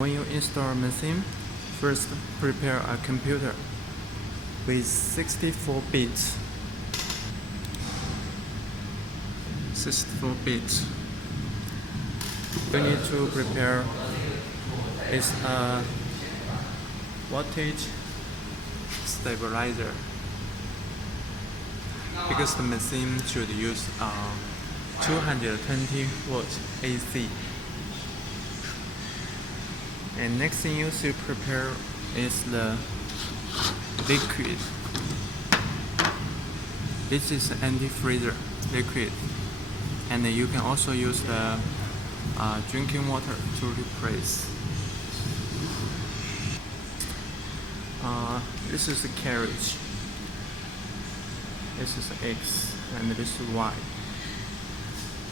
When you install a machine, first prepare a computer with 64 bits. 64 bits. You need to prepare is a voltage stabilizer because the machine should use 220 volt AC. And next thing you should prepare is the liquid. This is antifreezer liquid, and you can also use the drinking water to replace. This is the carriage. This is X and this is Y.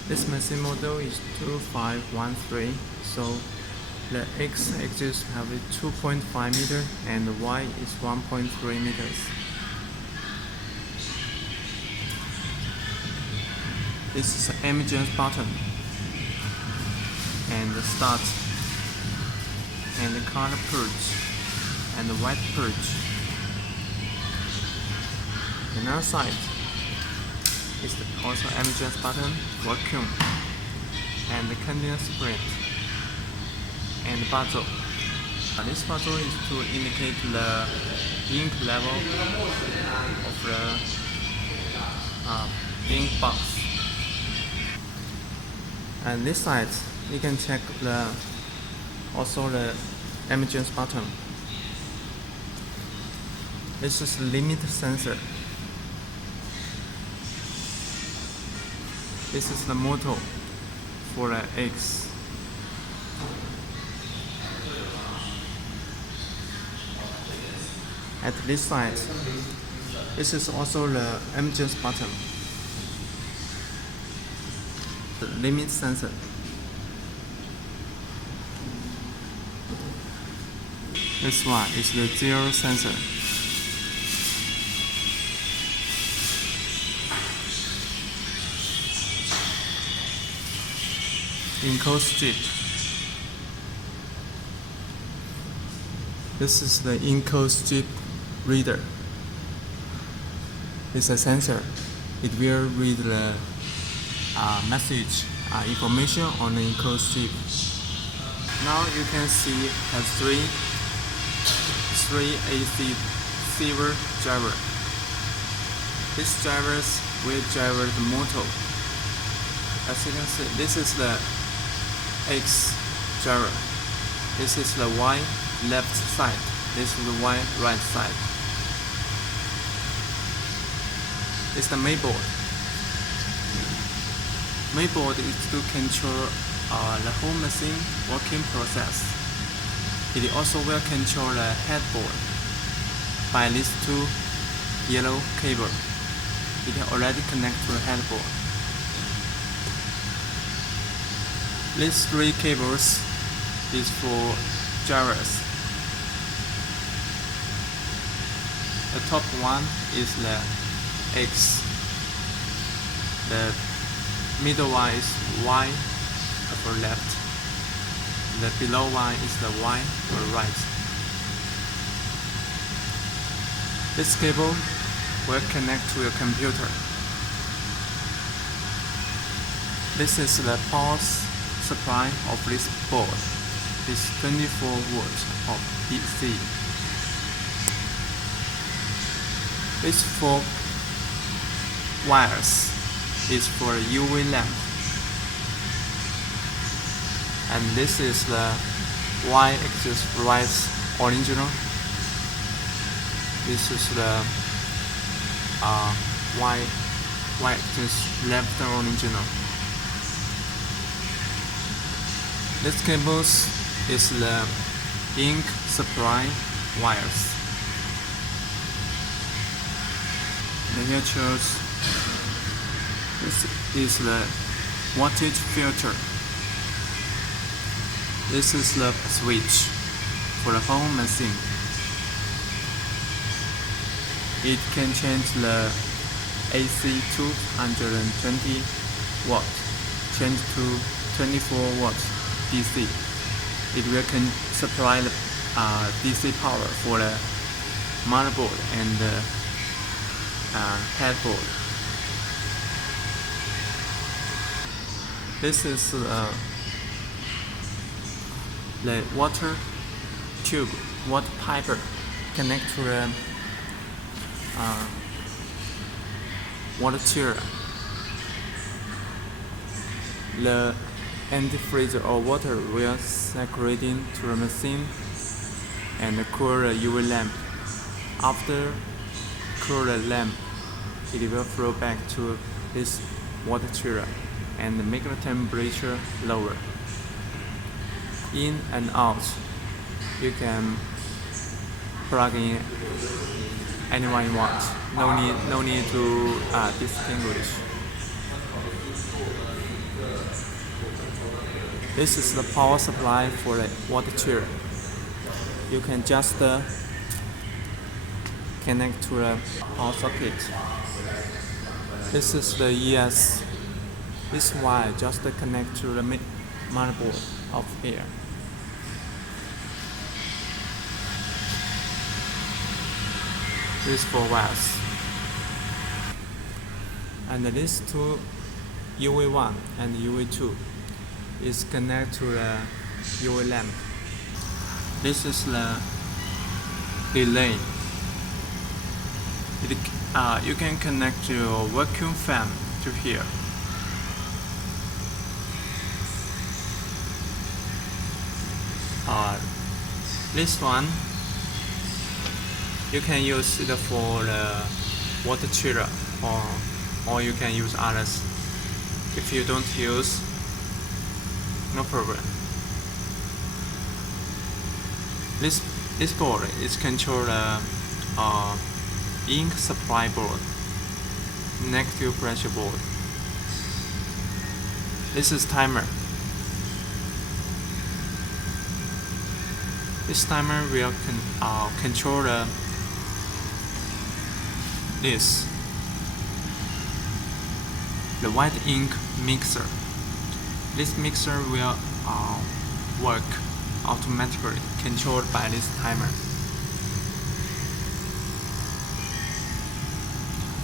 This machine model is 2513, so the X axis have a 2.5 meter and the Y is 1.3 meters. This is the emergency button and the start and the color purge and the white purge. Another side is also emergency button, vacuum, and the continuous sprint, and the buzzer. This buzzer is to indicate the ink level of the ink box. And this side you can check also the emergency button. This is limit sensor. This is the motor for the X. At this side, this is also the emergency button. The limit sensor. This one is the zero sensor. Encode strip. This is the encode strip reader. It's a sensor. It will read the message information on the encode strip. Now you can see has three AC servo driver. These drivers will drive the motor. As you can see, this is the X driver. This is the Y left side. This is the Y right side. It's the mainboard. Mainboard is to control the whole machine working process. It also will control the headboard by these two yellow cables. It already connected to the headboard. These three cables is for drivers. The top one is the X. The middle one is Y for left. The below one is the Y for right. This cable will connect to your computer. This is the power supply of this board. It's 24 volts of DC. These four wires is for UV lamp. And this is the Y-axis right original. This is the Y-axis left original. This cables is the ink supply wires. And here shows this is the voltage filter. This is the switch for the whole machine. It can change the AC 220 watt, change to 24 watts DC. it will supply the DC power for the motherboard and the headboard. This is the water tube, water pipe connect to the water chiller. The antifreeze or water will circulate into the machine and cool the UV lamp. After cool the lamp, it will flow back to this water chiller and make the temperature lower. In and out, you can plug in anyone you want. No need to distinguish. This is the power supply for the water chiller. You can just connect to the power socket. This is the ES. This wire just connect to the motherboard of here. These 4 wires. And these 2 UV1 and UV2 is connected to the UV lamp. This is the relay. You can connect your vacuum fan to here. This one you can use it for the water chiller, or you can use others. If you don't use, no problem. This board is control the ink supply board, negative pressure board. This is timer. This timer will control the white ink mixer. This mixer will work automatically, controlled by this timer.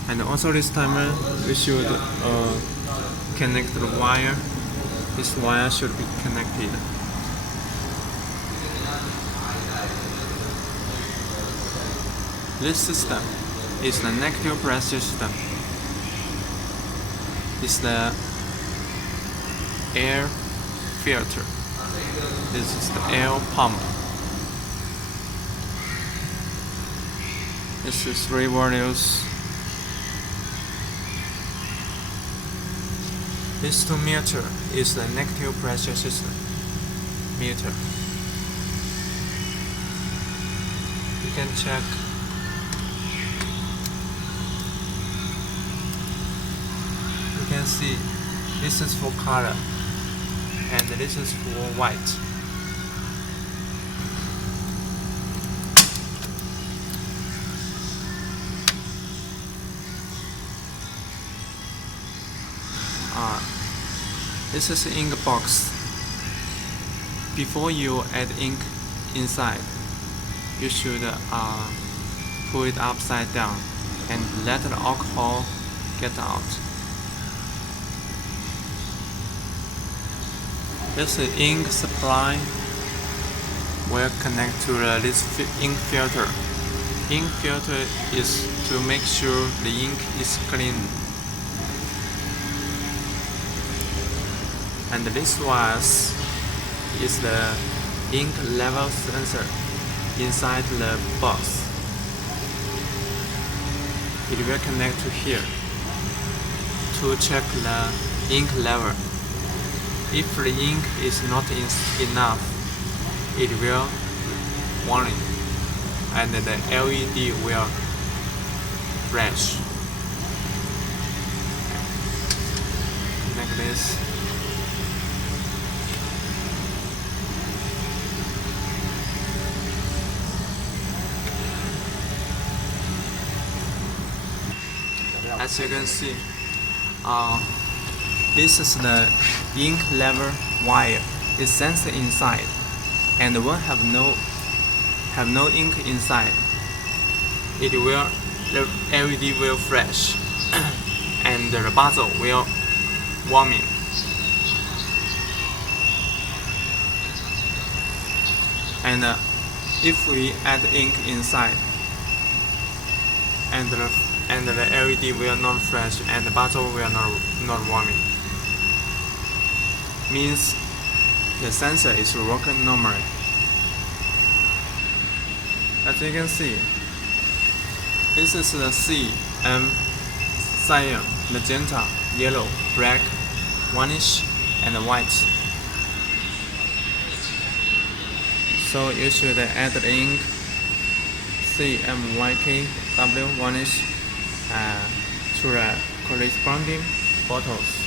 And also this timer, we should connect the wire. This wire should be connected. This system is the negative pressure system. It's the air filter. This is the air pump. This is 3 volts. This 2 meter is the negative pressure system meter. You can check. You can see this is for color and this is for white. This is the ink box. Before you add ink inside, you should put it upside down and let the alcohol get out. This ink supply will connect to this ink filter. Ink filter is to make sure the ink is clean. And this wires is the ink level sensor inside the box. It will connect to here to check the ink level. If the ink is not enough, it will warning and the LED will flash. Like this. As you can see, this is the ink level wire. It's sensor inside. and one have no ink inside, the LED will flash and the bottle will warming. And if we add ink inside, and the LED will not flash and the bottle will not warming, means the sensor is working normally. As you can see, this is the CM, cyan, magenta, yellow, black, varnish, and white. So you should add the ink CMYK W varnish to the corresponding bottles.